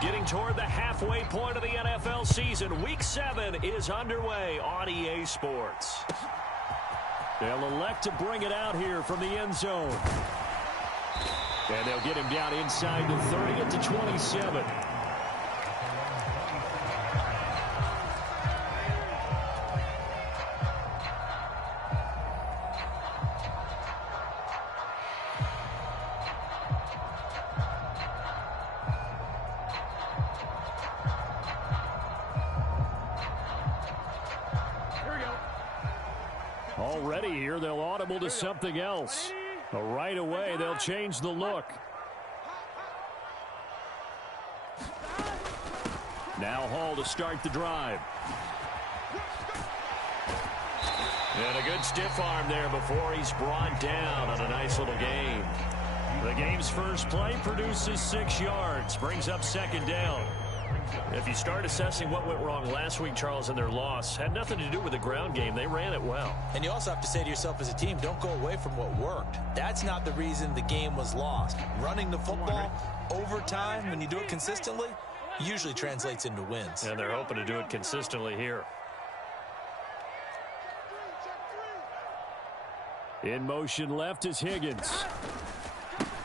Getting toward the halfway point of the NFL season. Week 7 is underway on EA Sports. They'll elect to bring it out here from the end zone. And they'll get him down inside the 30 at the 27. Already here, they'll audible to something else. Right away, they'll change the look. Now Hall to start the drive. And a good stiff arm there before he's brought down on a nice little gain. The game's first play produces 6 yards, brings up second down. If you start assessing what went wrong last week, Charles, in their loss, had nothing to do with the ground game. They ran it well. And you also have to say to yourself as a team, don't go away from what worked. That's not the reason the game was lost. Running the football over time, when you do it consistently, usually translates into wins. And they're hoping to do it consistently here. In motion left is Higgins.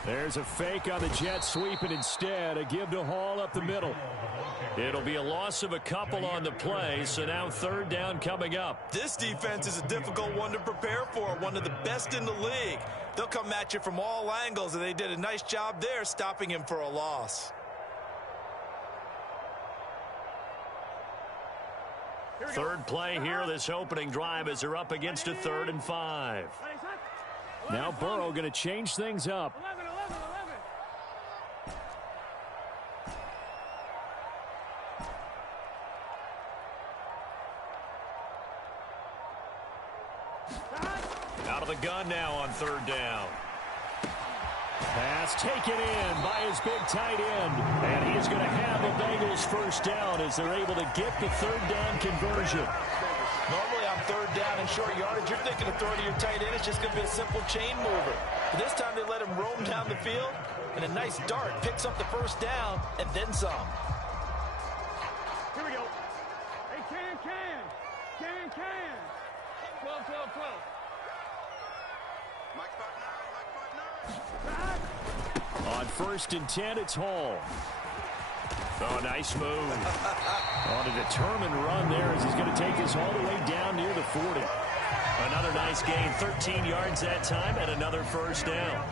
There's a fake on the jet sweep, and instead a give to Hall up the middle. It'll be a loss of a couple on the play, so now third down coming up. This defense is a difficult one to prepare for, one of the best in the league. They'll come at you from all angles, and they did a nice job there stopping him for a loss. Third play here, this opening drive, as they're up against a 3rd and 5. Now Burrow going to change things up. Out of the gun now on third down. Pass taken in by his big tight end. And he is going to have the Bengals first down as they're able to get the third down conversion. Normally on third down and short yardage, you're thinking of throwing to your tight end. It's just going to be a simple chain mover. But this time they let him roam down the field, and a nice dart picks up the first down and then some. Here we go. Hey, can. 12. Mike 5-9. On 1st and 10, it's Hall. Oh, nice move. On a determined run there as he's going to take this all the way down near the 40. Another nice gain, 13 yards that time, and another first down.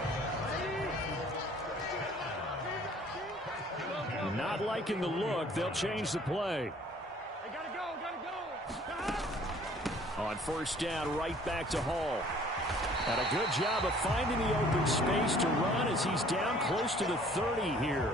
Not liking the look, they'll change the play. On 1st down, right back to Hall. And a good job of finding the open space to run as he's down close to the 30 here.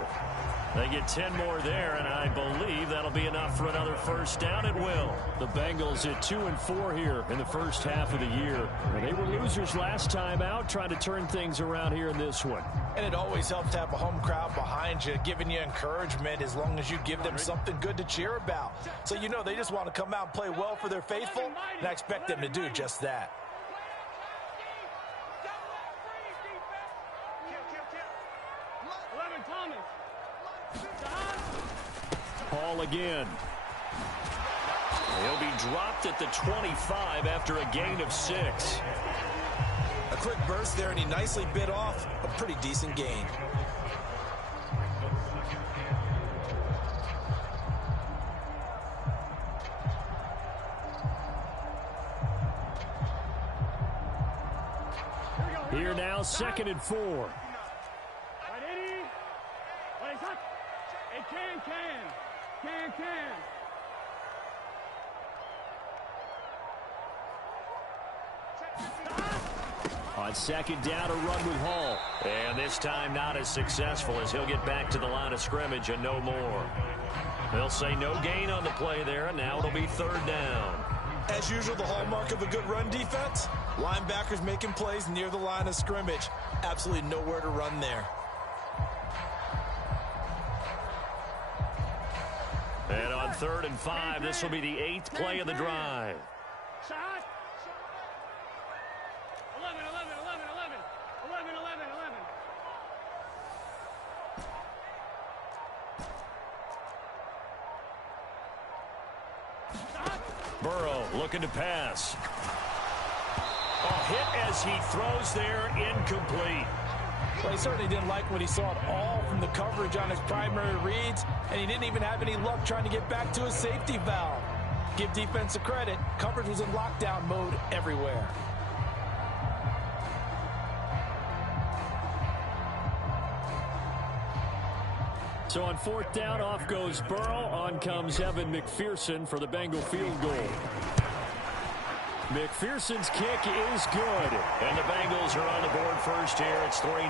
They get 10 more there, and I believe that'll be enough for another first down. It will. The Bengals at 2-4 here in the first half of the year. And they were losers last time out, trying to turn things around here in this one. And it always helps to have a home crowd behind you, giving you encouragement as long as you give them something good to cheer about. So you know they just want to come out and play well for their faithful, and I expect them to do just that. Hall again. He'll be dropped at the 25 after a gain of 6. A quick burst there, and he nicely bit off a pretty decent gain. Here now, 2nd and 4. Can. On 2nd down, a run with Hall. And this time not as successful as he'll get back to the line of scrimmage and no more. They'll say no gain on the play there, and now it'll be 3rd down. As usual, the hallmark of a good run defense, linebackers making plays near the line of scrimmage. Absolutely nowhere to run there. And on 3rd and 5, this will be the 8th play of the drive. Shot. 11. Burrow looking to pass. Oh, hit as he throws there, incomplete. Well, he certainly didn't like what he saw at all from the coverage on his primary reads, and he didn't even have any luck trying to get back to his safety valve. Give defense a credit. Coverage was in lockdown mode everywhere. So on fourth down, off goes Burrow. On comes Evan McPherson for the Bengal field goal. McPherson's kick is good. And the Bengals are on the board first here. It's 3-0.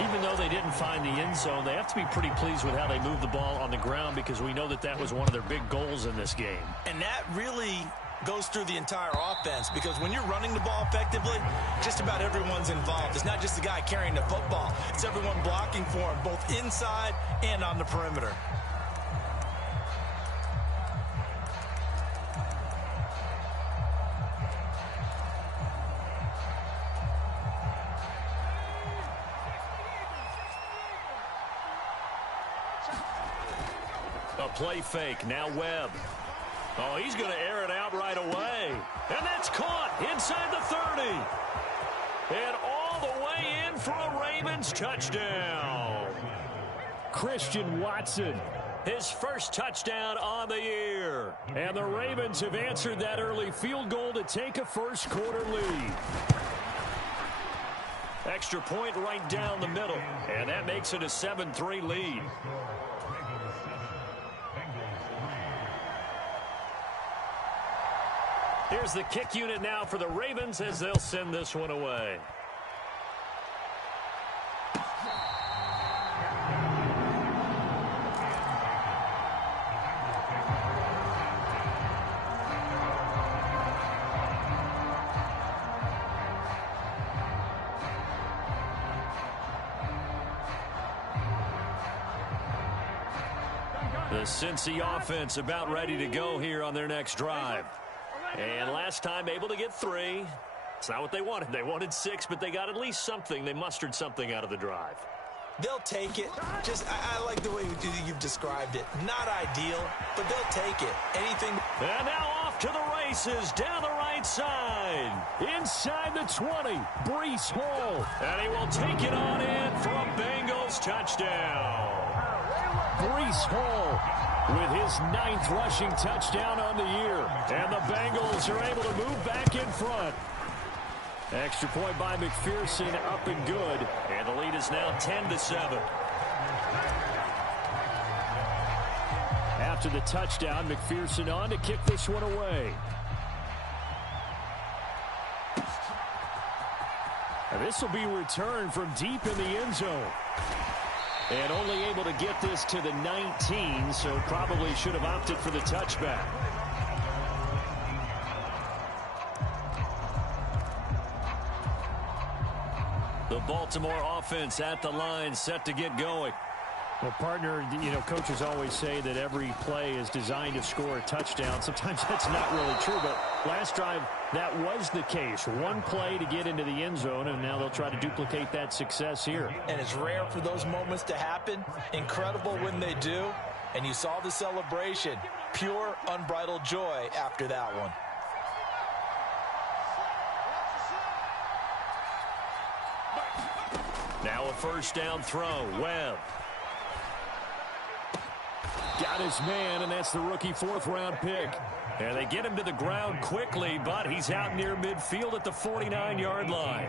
Even though they didn't find the end zone, they have to be pretty pleased with how they moved the ball on the ground because we know that that was one of their big goals in this game. And that really goes through the entire offense because when you're running the ball effectively, just about everyone's involved. It's not just the guy carrying the football. It's everyone blocking for him, both inside and on the perimeter. A play fake. Now Webb. Oh, he's going to air it out right away. And that's caught inside the 30. And all the way in for a Ravens touchdown. Christian Watson, his first touchdown on the year. And the Ravens have answered that early field goal to take a first quarter lead. Extra point right down the middle. And that makes it a 7-3 lead. Here's the kick unit now for the Ravens as they'll send this one away. The Cincy offense about ready to go here on their next drive. And last time able to get 3. It's not what they wanted. They wanted 6, but they got at least something. They mustered something out of the drive. They'll take it. I like the way you've described it. Not ideal, but they'll take it. Anything. And now off to the races down the right side. Inside the 20, Breece Hall. And he will take it on in for a Bengals touchdown. Breece Hall with his 9th rushing touchdown on the year. And the Bengals are able to move back in front. Extra point by McPherson, up and good. And the lead is now 10-7. After the touchdown, McPherson on to kick this one away. And this will be returned from deep in the end zone. And only able to get this to the 19, so probably should have opted for the touchback. The Baltimore offense at the line, set to get going. Well, partner, you know, coaches always say that every play is designed to score a touchdown. Sometimes that's not really true, but last drive, that was the case. One play to get into the end zone, and now they'll try to duplicate that success here. And it's rare for those moments to happen. Incredible when they do. And you saw the celebration. Pure, unbridled joy after that one. Now a first down throw. Webb. Got his man, and that's the rookie 4th-round pick. And they get him to the ground quickly, but he's out near midfield at the 49-yard line.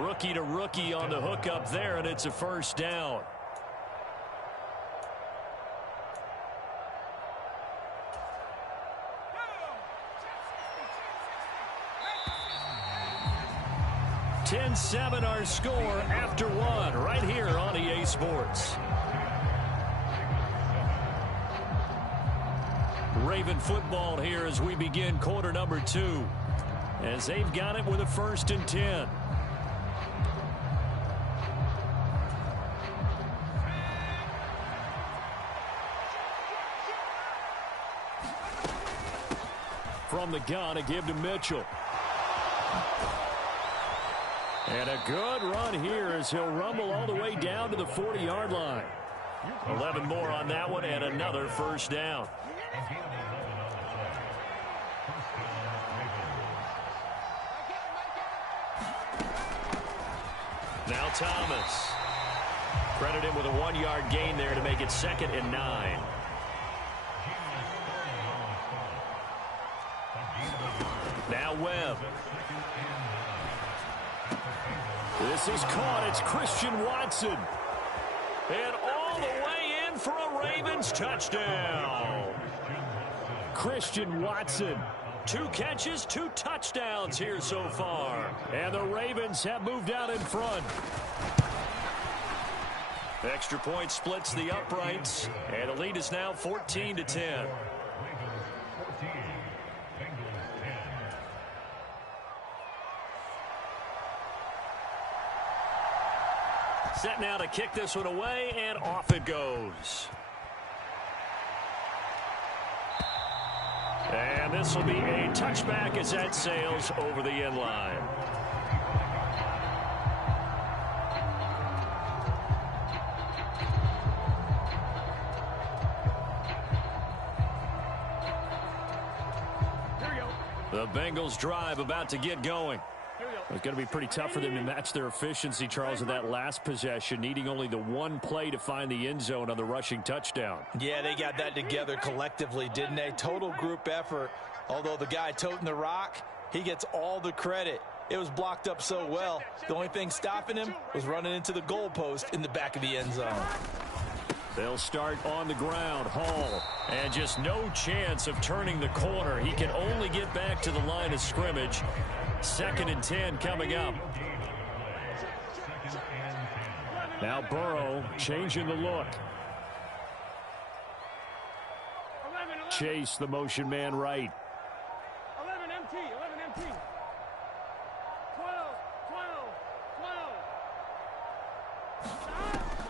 Rookie to rookie on the hook up there, and it's a first down. (10-7) our score after 1 right here on EA Sports. Raven football here as we begin quarter number 2. As they've got it with a 1st and 10. From the gun, a give to Mitchell. And a good run here as he'll rumble all the way down to the 40-yard line. 11 more on that one and another first down. Now Thomas. Credit him with a 1-yard gain there to make it 2nd and 9. Now Webb. This is caught. It's Christian Watson. And all the way in for a Ravens touchdown. Christian Watson. 2 catches, 2 touchdowns here so far. And the Ravens have moved out in front. Extra point splits the uprights. And the lead is now 14-10. Set now to kick this one away, and off it goes. And this will be a touchback as that sails over the end line. Here we go. The Bengals drive about to get going. It's going to be pretty tough for them to match their efficiency, Charles, in that last possession, needing only the 1 play to find the end zone on the rushing touchdown. Yeah, they got that together collectively, didn't they? Total group effort. Although the guy toting the rock, he gets all the credit. It was blocked up so well. The only thing stopping him was running into the goalpost in the back of the end zone. They'll start on the ground. Hall. And just no chance of turning the corner. He can only get back to the line of scrimmage. 2nd and 10 coming up. Now Burrow changing the look. 11. Chase, the motion man right. 11 MT. 11 MT.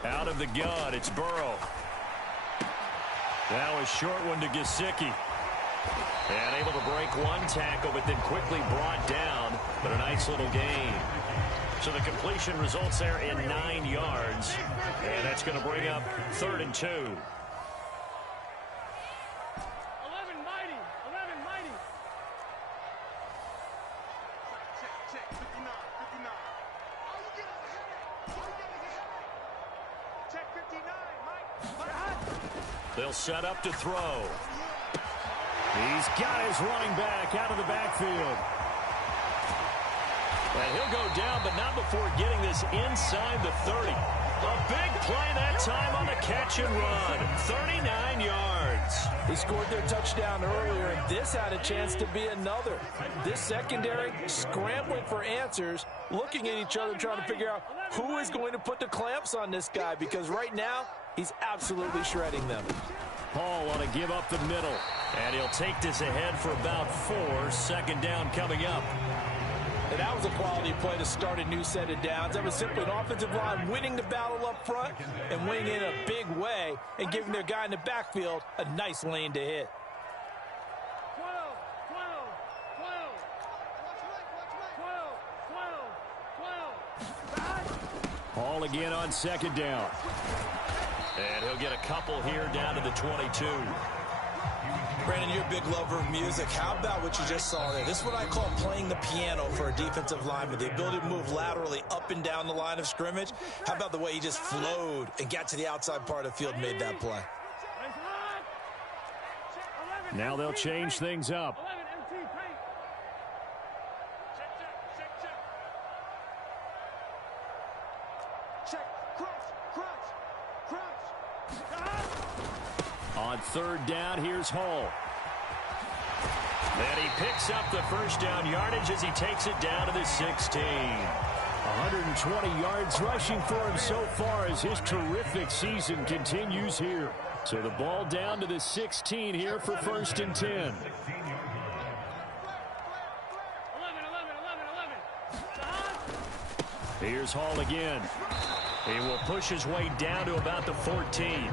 12. Out of the gun, it's Burrow. Now a short one to Gesicki. And able to break 1 tackle, but then quickly brought down. But a nice little gain. So the completion results there in 9 yards. And that's going to bring up 3rd and 2. 11 mighty. 11 mighty. Check. 59. Check 59, Mike. They'll set up to throw. He's got his running back out of the backfield. And he'll go down, but not before getting this inside the 30. A big play that time on the catch and run. 39 yards. He scored their touchdown earlier, and this had a chance to be another. This secondary scrambling for answers, looking at each other, trying to figure out who is going to put the clamps on this guy, because right now he's absolutely shredding them. Paul ought to give up the middle. And he'll take this ahead for about 4. 2nd down coming up. And that was a quality play to start a new set of downs. That was simply an offensive line winning the battle up front and winning in a big way and giving their guy in the backfield a nice lane to hit. 12. Paul again on 2nd down. And he'll get a couple here down to the 22. Brandon, you're a big lover of music. How about what you just saw there? This is what I call playing the piano for a defensive lineman. The ability to move laterally up and down the line of scrimmage. How about the way he just flowed and got to the outside part of the field and made that play? Now they'll change things up. 11 MT, paint. Check. On 3rd down, here's Hall. And he picks up the first down yardage as he takes it down to the 16. 120 yards rushing for him so far as his terrific season continues here. So the ball down to the 16 here for 1st and 10. 11. Here's Hall again. He will push his way down to about the 14.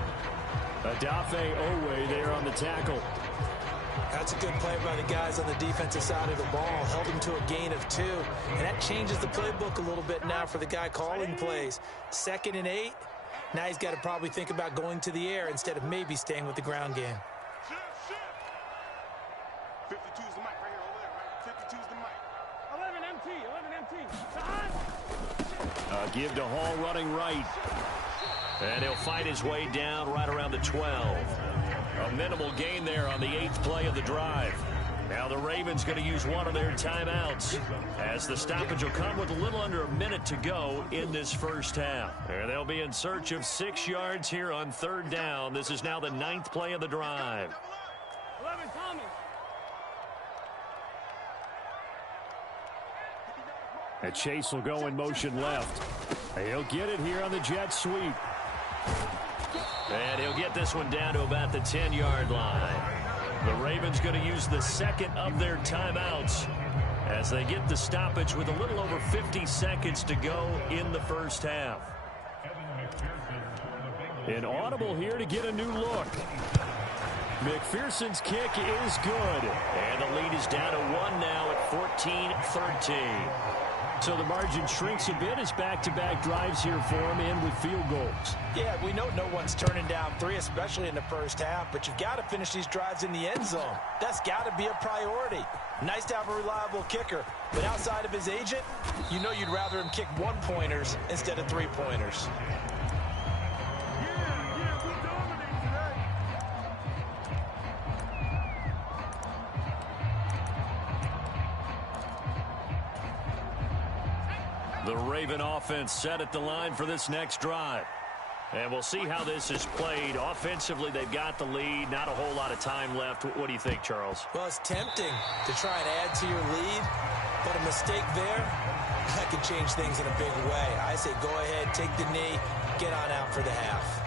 Adafe Owe there on the tackle. That's a good play by the guys on the defensive side of the ball. Held him to a gain of 2. And that changes the playbook a little bit now for the guy calling plays. 2nd and 8. Now he's got to probably think about going to the air instead of maybe staying with the ground game. 52's the mic right here, over there, right? 52's the mic. 11 MT, 11 MT. Give to Hall running right. And he'll fight his way down right around the 12. A minimal gain there on the 8th play of the drive. Now the Ravens going to use one of their timeouts as the stoppage will come with a little under a minute to go in this first half. And they'll be in search of 6 yards here on 3rd down. This is now the 9th play of the drive. 11 Thomas. And Chase will go in motion left. He'll get it here on the jet sweep. And he'll get this one down to about the 10-yard line. The Ravens going to use the second of their timeouts as they get the stoppage with a little over 50 seconds to go in the first half. An audible here to get a new look. McPherson's kick is good. And the lead is down to 1 now at 14-13. So the margin shrinks a bit as back-to-back drives here for him and with field goals. Yeah, we know no one's turning down 3, especially in the first half, but you've got to finish these drives in the end zone. That's got to be a priority. Nice to have a reliable kicker, but outside of his agent, you know you'd rather him kick 1-pointers instead of 3-pointers. The Raven offense set at the line for this next drive. And we'll see how this is played. Offensively, they've got the lead. Not a whole lot of time left. What do you think, Charles? Well, it's tempting to try and add to your lead, but a mistake there, that can change things in a big way. I say go ahead, take the knee, get on out for the half.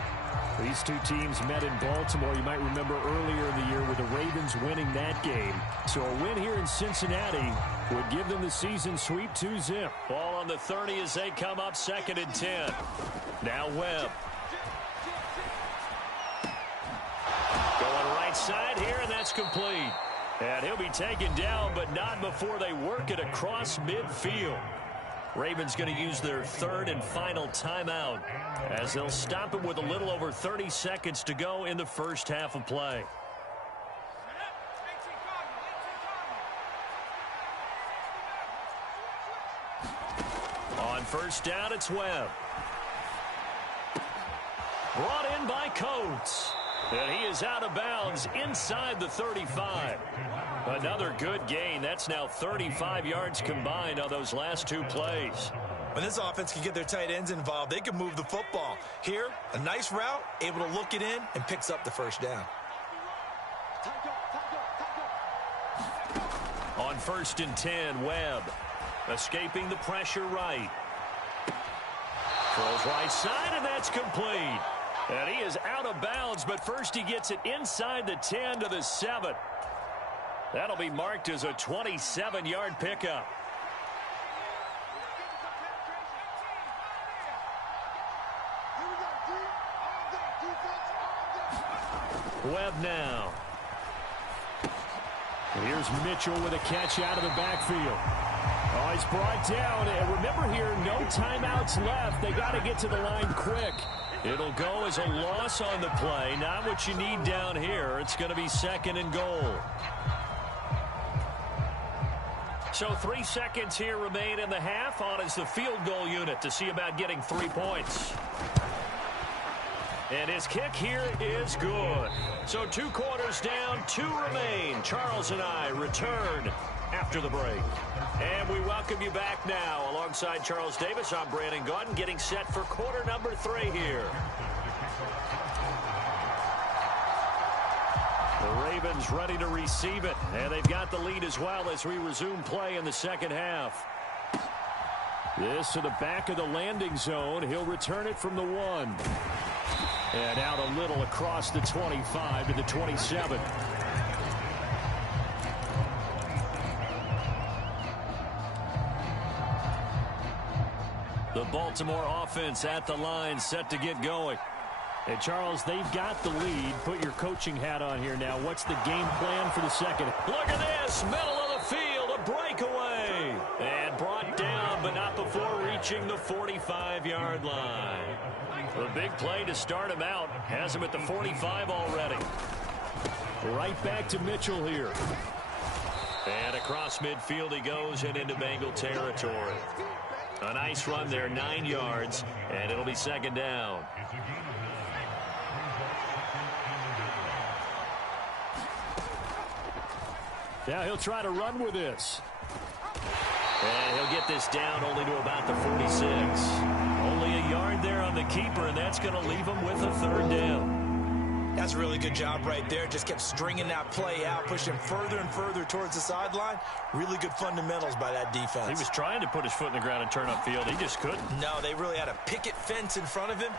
These two teams met in Baltimore, you might remember, earlier in the year with the Ravens winning that game. So a win here in Cincinnati would give them the season sweep 2-zip. Ball on the 30 as they come up 2nd and 10. Now Webb. Going right side here, and that's complete. And he'll be taken down, but not before they work it across midfield. Ravens going to use their 3rd and final timeout as they'll stop him with a little over 30 seconds to go in the first half of play. On 1st down, it's Webb. Brought in by Coates. And he is out of bounds inside the 35. Another good gain. That's now 35 yards combined on those last 2 plays. When this offense can get their tight ends involved, they can move the football. Here, a nice route, able to look it in, and picks up the 1st down. On 1st and 10, Webb escaping the pressure right. Throws right side, and that's complete. And he is out of bounds, but first he gets it inside the 10 to the 7. That'll be marked as a 27-yard pickup. Webb now. Here's Mitchell with a catch out of the backfield. Oh, he's brought down. And remember here, no timeouts left. They got to get to the line quick. It'll go as a loss on the play. Not what you need down here. It's going to be 2nd and goal. So 3 seconds here remain in the half. On is the field goal unit to see about getting 3 points. And his kick here is good. So 2 quarters down, 2 remain. Charles and I return after the break. And we welcome you back now. Alongside Charles Davis, I'm Brandon Gaudin, getting set for quarter number 3 here. The Ravens ready to receive it. And they've got the lead as well as we resume play in the second half. This to the back of the landing zone. He'll return it from the 1. And out a little across the 25 to the 27. The Baltimore offense at the line, set to get going. And Charles, they've got the lead. Put your coaching hat on here now. What's the game plan for the second? Look at this, middle of the field, a breakaway. And brought down, but not before reaching the 45-yard line. The big play to start him out. Has him at the 45 already. Right back to Mitchell here. And across midfield he goes and into Bengal territory. A nice run there, 9 yards, and it'll be second down. Now he'll try to run with this. And he'll get this down only to about the 46. Only a yard there on the keeper, and that's going to leave him with a third down. That's a really good job right there. Just kept stringing that play out, pushing further and further towards the sideline. Really good fundamentals by that defense. He was trying to put his foot in the ground and turn upfield. He just couldn't. No, they really had a picket fence in front of him.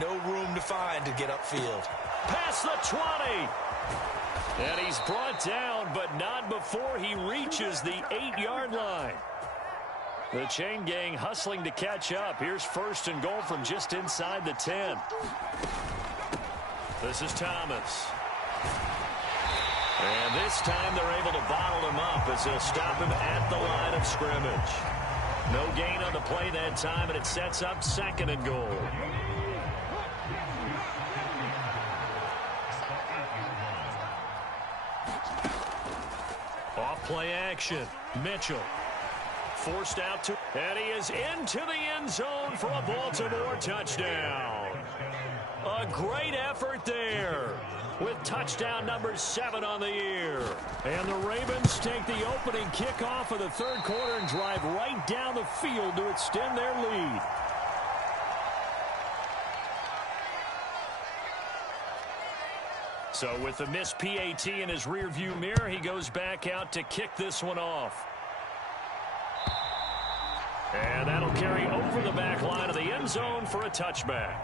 No room to find to get upfield. Past the 20. And he's brought down, but not before he reaches the 8-yard line. The chain gang hustling to catch up. Here's first and goal from just inside the 10. This is Thomas. And this time they're able to bottle him up as they'll stop him at the line of scrimmage. No gain on the play that time, and it sets up second and goal. Off play action. Mitchell. Forced out to, and he is into the end zone for a Baltimore touchdown. A great effort there with touchdown number 7 on the year. And the Ravens take the opening kickoff of the third quarter and drive right down the field to extend their lead. So with the missed PAT in his rearview mirror, he goes back out to kick this one off. And that'll carry over the back line of the end zone for a touchback.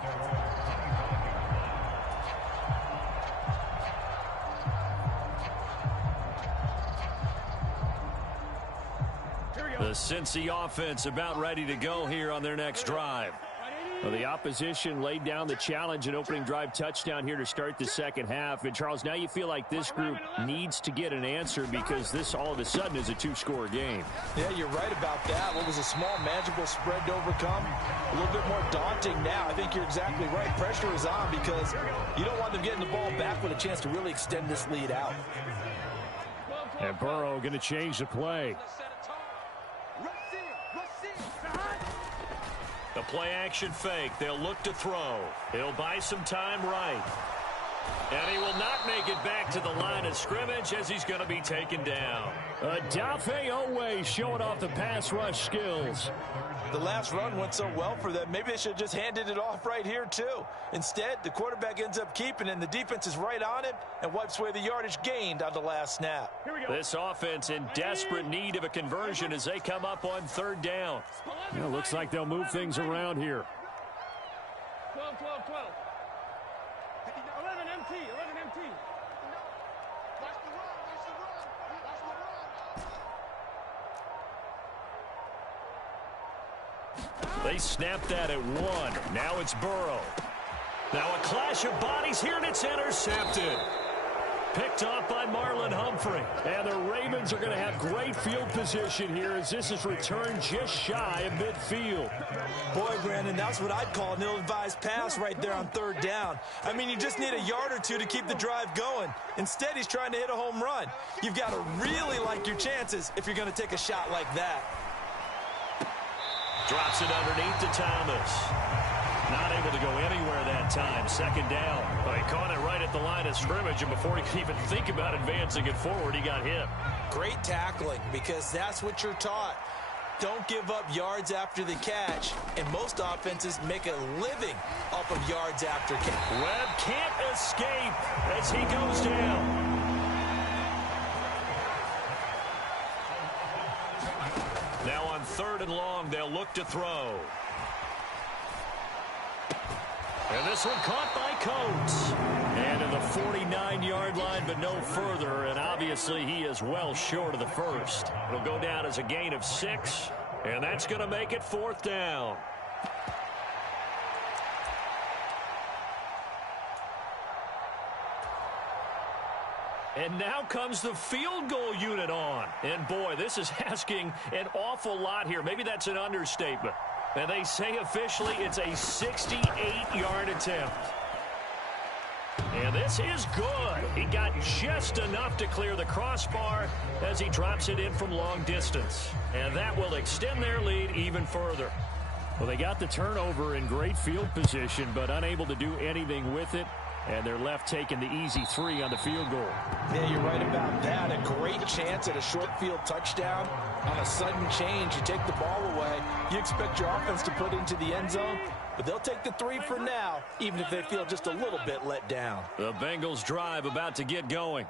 The Cincy offense about ready to go here on their next drive. Well, the opposition laid down the challenge and opening drive touchdown here to start the second half. And, Charles, now you feel like this group needs to get an answer because this all of a sudden is a 2-score game. Yeah, you're right about that. What was a small, manageable spread to overcome, a little bit more daunting now. I think you're exactly right. Pressure is on because you don't want them getting the ball back with a chance to really extend this lead out. And Burrow going to change the play. The play-action fake. They'll look to throw. He'll buy some time right. And he will not make it back to the line of scrimmage as he's going to be taken down. Dafe Owe showing off the pass rush skills. The last run went so well for them. Maybe they should have just handed it off right here, too. Instead, the quarterback ends up keeping it, and the defense is right on it and wipes away the yardage gained on the last snap. This offense in desperate need of a conversion as they come up on third down. Well, looks like they'll move things around here. 12, 12, 12. 11 MT, 11 MT. Watch the run, watch the run, watch the run. They snapped that at 1. Now it's Burrow. Now a clash of bodies here, and it's intercepted. Picked off by Marlon Humphrey. And the Ravens are going to have great field position here as this is returned just shy of midfield. Boy, Brandon, that's what I'd call an ill-advised pass right there on third down. I mean, you just need a yard or two to keep the drive going. Instead, he's trying to hit a home run. You've got to really like your chances if you're going to take a shot like that. Drops it underneath to Thomas. Not able to go anywhere that time. Second down. Well, he caught it right at the line of scrimmage, and before he could even think about advancing it forward, he got hit. Great tackling, because that's what you're taught. Don't give up yards after the catch, and most offenses make a living off of yards after catch. Webb can't escape as he goes down. Now on third and long, they'll look to throw. And this one caught by Coates. And in the 49-yard line, but no further. And obviously, he is well short of the first. It'll go down as a gain of 6. And that's going to make it fourth down. And now comes the field goal unit on. And boy, this is asking an awful lot here. Maybe that's an understatement. And they say officially it's a 68-yard attempt. And this pass is good. He got just enough to clear the crossbar as he drops it in from long distance. And that will extend their lead even further. Well, they got the turnover in great field position, but unable to do anything with it. And they're left taking the easy 3 on the field goal. Yeah, you're right about that. A great chance at a short field touchdown. On a sudden change, you take the ball away. You expect your offense to put into the end zone, but they'll take the 3 for now, even if they feel just a little bit let down. The Bengals drive about to get going.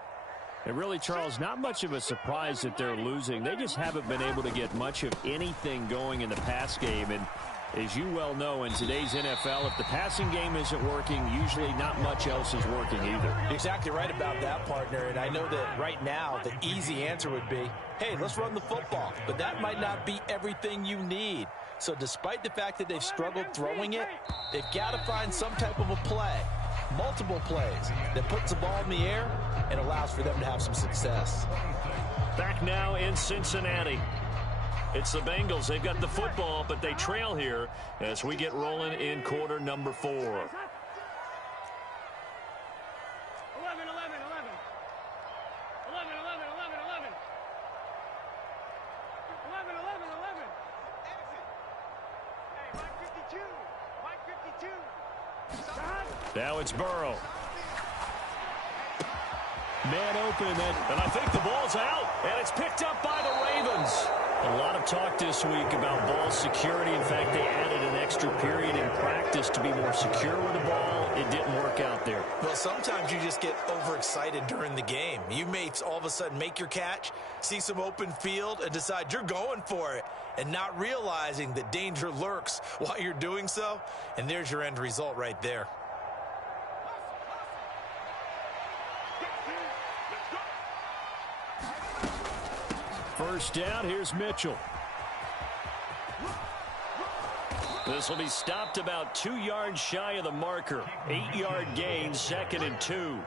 And really, Charles, not much of a surprise that they're losing. They just haven't been able to get much of anything going in the pass game. And as you well know, in today's NFL, if the passing game isn't working, usually not much else is working either. You're exactly right about that, partner. And I know that right now the easy answer would be, hey, let's run the football. But that might not be everything you need. So despite the fact that they've struggled throwing it, they've got to find some type of a play, multiple plays, that puts the ball in the air and allows for them to have some success. Back now in Cincinnati. It's the Bengals. They've got the football, but they trail here as we get rolling in quarter number 4. 11, 11, 11. 11, 11, 11, 11, 11. 11, 11, 11. Exit. Hey, Mike 52. Mike 52. Now it's Burrow. Man open, and I think the ball's out, and it's picked up by the Ravens. A lot of talk this week about ball security. In fact, they added an extra period in practice to be more secure with the ball. It didn't work out there. Well, sometimes you just get overexcited during the game. You may all of a sudden make your catch, see some open field, and decide you're going for it, and not realizing that danger lurks while you're doing so. And there's your end result right there. First down, here's Mitchell. This will be stopped about 2 yards shy of the marker. 8-yard gain, 2nd and 2.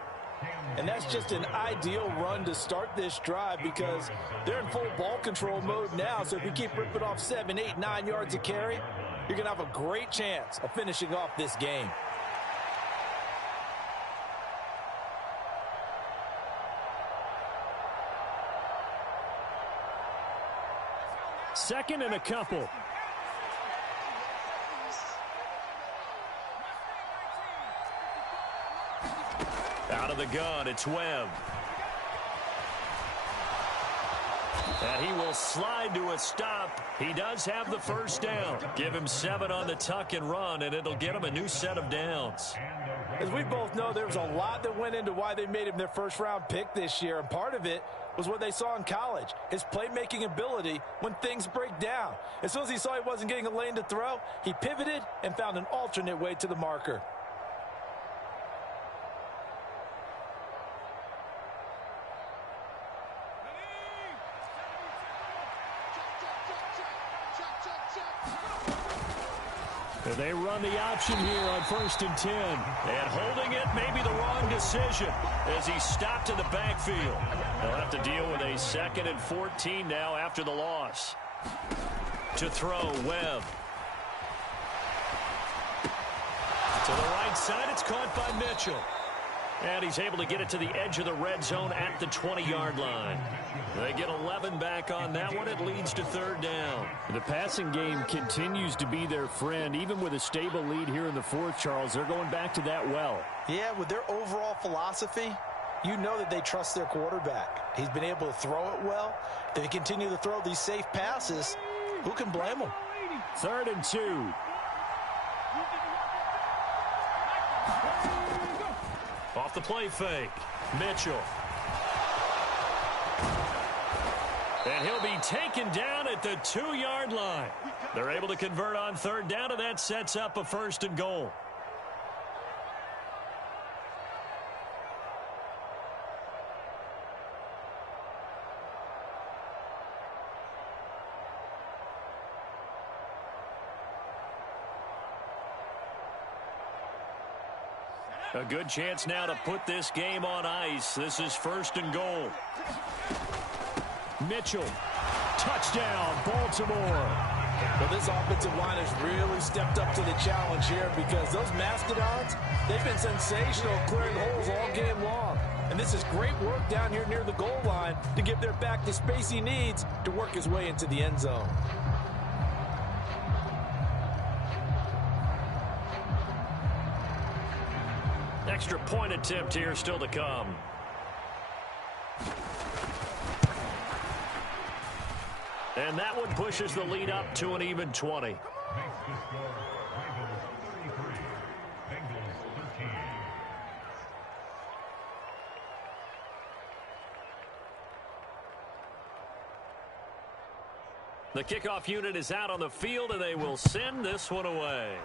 And that's just an ideal run to start this drive because they're in full ball control mode now. So if you keep ripping off 7, 8, 9 yards of carry, you're going to have a great chance of finishing off this game. Second and a couple. Out of the gun, it's Webb. And he will slide to a stop. He does have the first down. Give him 7 on the tuck and run, and it'll get him a new set of downs. As we both know, there was a lot that went into why they made him their first-round pick this year, and part of it was what they saw in college, his playmaking ability when things break down. As soon as he saw he wasn't getting a lane to throw, he pivoted and found an alternate way to the marker. And they run the option here on 1st and 10. And holding it may be the wrong decision as he stopped in the backfield. They'll have to deal with a 2nd and 14 now after the loss. To throw, Webb. To the right side, it's caught by Mitchell. And he's able to get it to the edge of the red zone at the 20-yard line. They get 11 back on that one. It leads to 3rd down. The passing game continues to be their friend. Even with a stable lead here in the 4th, Charles, they're going back to that well. Yeah, with their overall philosophy, you know that they trust their quarterback. He's been able to throw it well. If they continue to throw these safe passes, who can blame them? 3rd and 2. Off the play fake. Mitchell. And he'll be taken down at the 2-yard line. They're able to convert on 3rd down, and that sets up a 1st and goal. A good chance now to put this game on ice. This is 1st and goal. Mitchell. Touchdown, Baltimore. Well, this offensive line has really stepped up to the challenge here because those Mastodons, they've been sensational clearing holes all game long. And this is great work down here near the goal line to give their back the space he needs to work his way into the end zone. Extra point attempt here still to come. And that one pushes the lead up to an even 20. The kickoff unit is out on the field, and they will send this one away.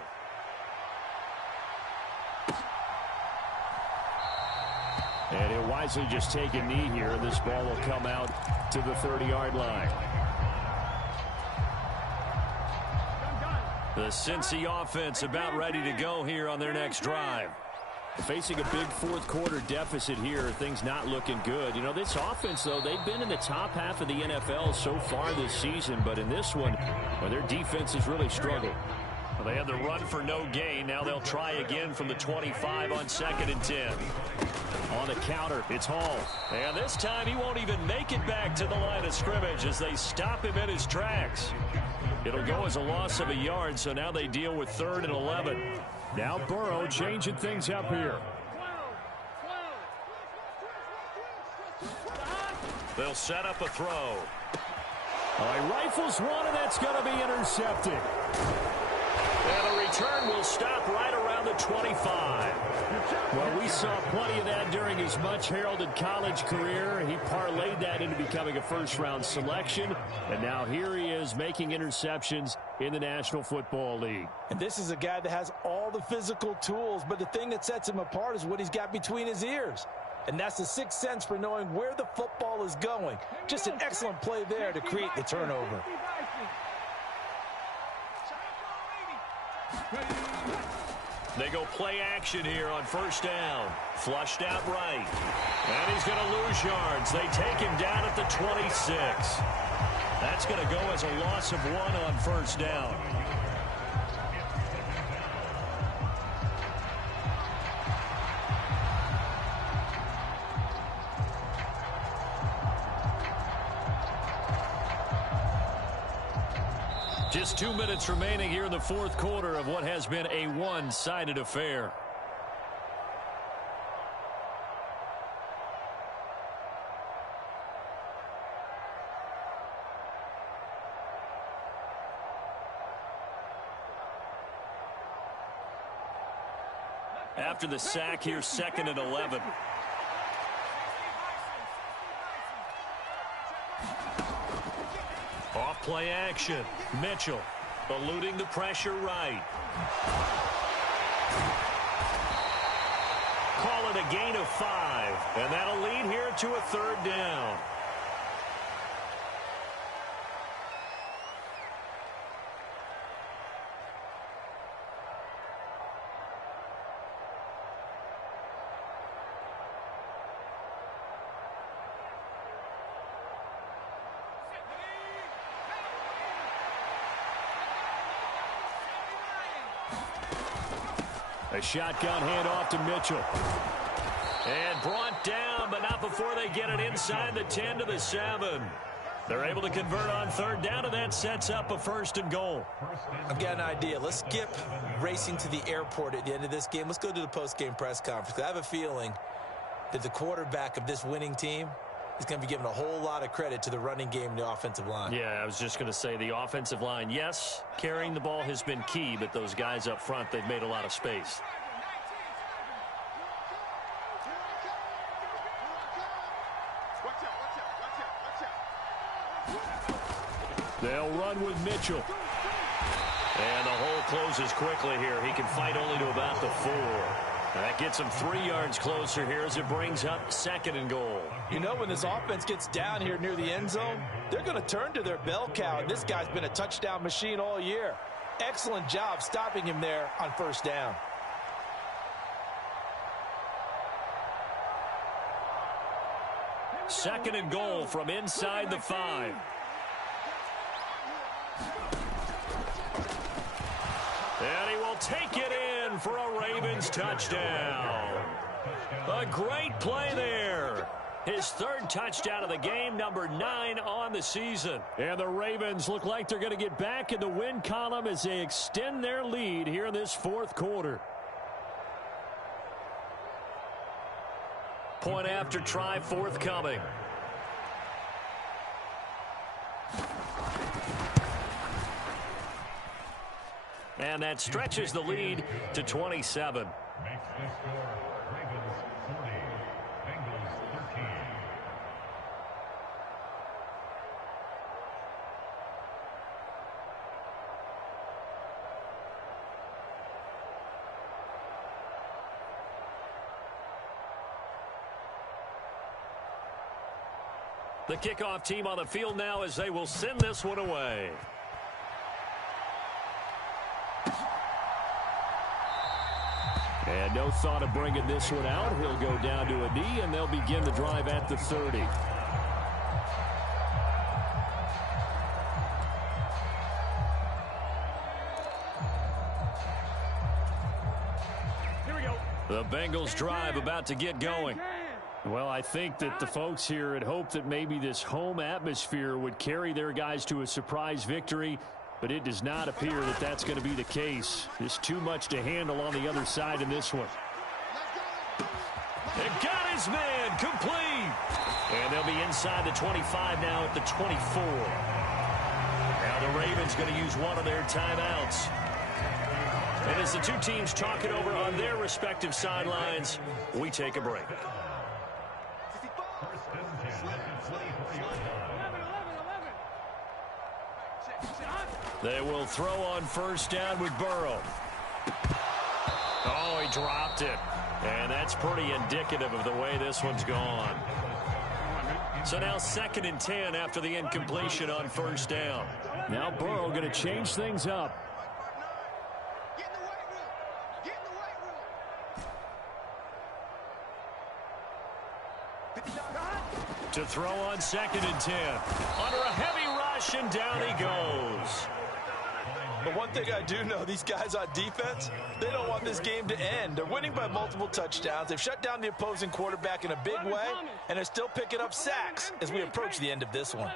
And he'll wisely just take a knee here. This ball will come out to the 30-yard line. The Cincy offense about ready to go here on their next drive. Facing a big fourth quarter deficit here, things not looking good. You know, this offense, though, they've been in the top half of the NFL so far this season, but in this one, well, their defense has really struggled. Well, they had the run for no gain. Now they'll try again from the 25 on 2nd and 10. On the counter, it's Hall. And this time he won't even make it back to the line of scrimmage as they stop him in his tracks. It'll go as a loss of a yard, so now they deal with 3rd and 11. Now Burrow changing things up here. They'll set up a throw. He rifles one, and that's going to be intercepted. And the return will stop right around the 25. Well, we saw plenty of that during his much-heralded college career. He parlayed that into becoming a first-round selection, and now here he is making interceptions in the National Football League. And this is a guy that has all the physical tools, but the thing that sets him apart is what he's got between his ears. And that's the sixth sense for knowing where the football is going. Just an excellent play there to create the turnover. They go play action here on 1st down. Flushed out right. And he's going to lose yards. They take him down at the 26. That's going to go as a loss of 1 on 1st down. Just 2 minutes remaining here in the fourth quarter of what has been a one-sided affair. After the sack here, 2nd and 11. Off play action. Mitchell eluding the pressure right. Call it a gain of 5. And that'll lead here to a 3rd down. A shotgun handoff to Mitchell. And brought down, but not before they get it inside the 10 to the 7. They're able to convert on 3rd down, and that sets up a 1st and goal. I've got an idea. Let's skip racing to the airport at the end of this game. Let's go to the post-game press conference. I have a feeling that the quarterback of this winning team is going to be given a whole lot of credit to the running game and the offensive line. Yeah, I was just going to say the offensive line, yes, carrying the ball has been key, but those guys up front, they've made a lot of space. They'll run with Mitchell. And the hole closes quickly here. He can fight only to about the 4. That gets him 3 yards closer here as it brings up 2nd and goal. You know, when this offense gets down here near the end zone, they're going to turn to their bell cow. And this guy's been a touchdown machine all year. Excellent job stopping him there on 1st down. Second and goal from inside the 5. take it in for a Ravens touchdown. A great play there. His third touchdown of the game, number 9 on the season. And the Ravens look like they're going to get back in the win column as they extend their lead here in this fourth quarter. Point after try forthcoming. And that stretches the lead to 27. Makes the score Ravens 40, Bengals 13. The kickoff team on the field now as they will send this one away. And no thought of bringing this one out. He'll go down to a knee, and they'll begin the drive at the 30. Here we go. The Bengals drive about to get going. Well, I think that the folks here had hoped that maybe this home atmosphere would carry their guys to a surprise victory, but it does not appear that that's going to be the case. There's too much to handle on the other side in this one. It got his man complete. And they'll be inside the 25 now at the 24. Now the Ravens going to use one of their timeouts. And as the two teams talk it over on their respective sidelines, we take a break. They will throw on first down with Burrow. Oh, he dropped it. And that's pretty indicative of the way this one's gone. So now 2nd and 10 after the incompletion on first down. Now Burrow going to change things up. To throw on 2nd and 10. Under a heavy rush, and down he goes. But one thing I do know, these guys on defense, they don't want this game to end. They're winning by multiple touchdowns. They've shut down the opposing quarterback in a big way, and they're still picking up sacks as we approach the end of this one.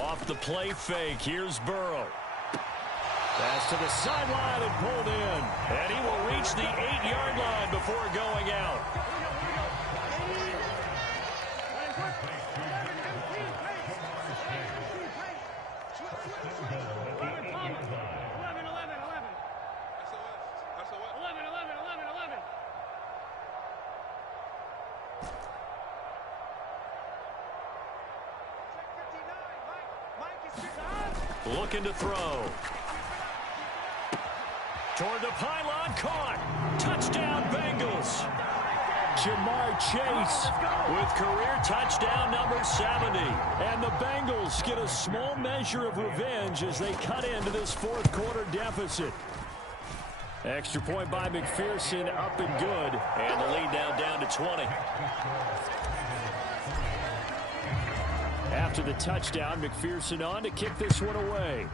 Off the play fake, here's Burrow. Pass to the sideline and pulled in. And he will reach the 8-yard line before going out. Looking to throw. Toward the pylon, caught. Touchdown, Bengals. Jamar Chase With career touchdown number 70. and the Bengals get a small measure of revenge as they cut into this fourth quarter deficit. Extra point by McPherson, up and good. And the lead now down to 20. After the touchdown, McPherson on to kick this one away.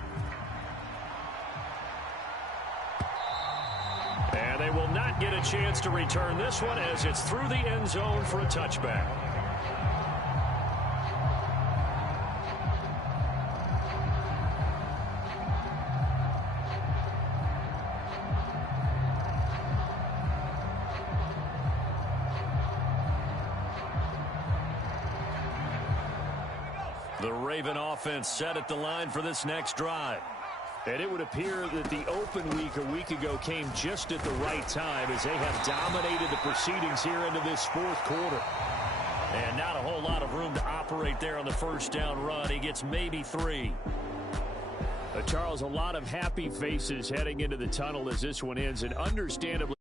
And they will not get a chance to return this one as it's through the end zone for a touchback. The Raven offense set at the line for this next drive. And it would appear that the open week a week ago came just at the right time as they have dominated the proceedings here into this fourth quarter. And not a whole lot of room to operate there on the first down run. He gets maybe 3. Charles, a lot of happy faces heading into the tunnel as this one ends, and understandably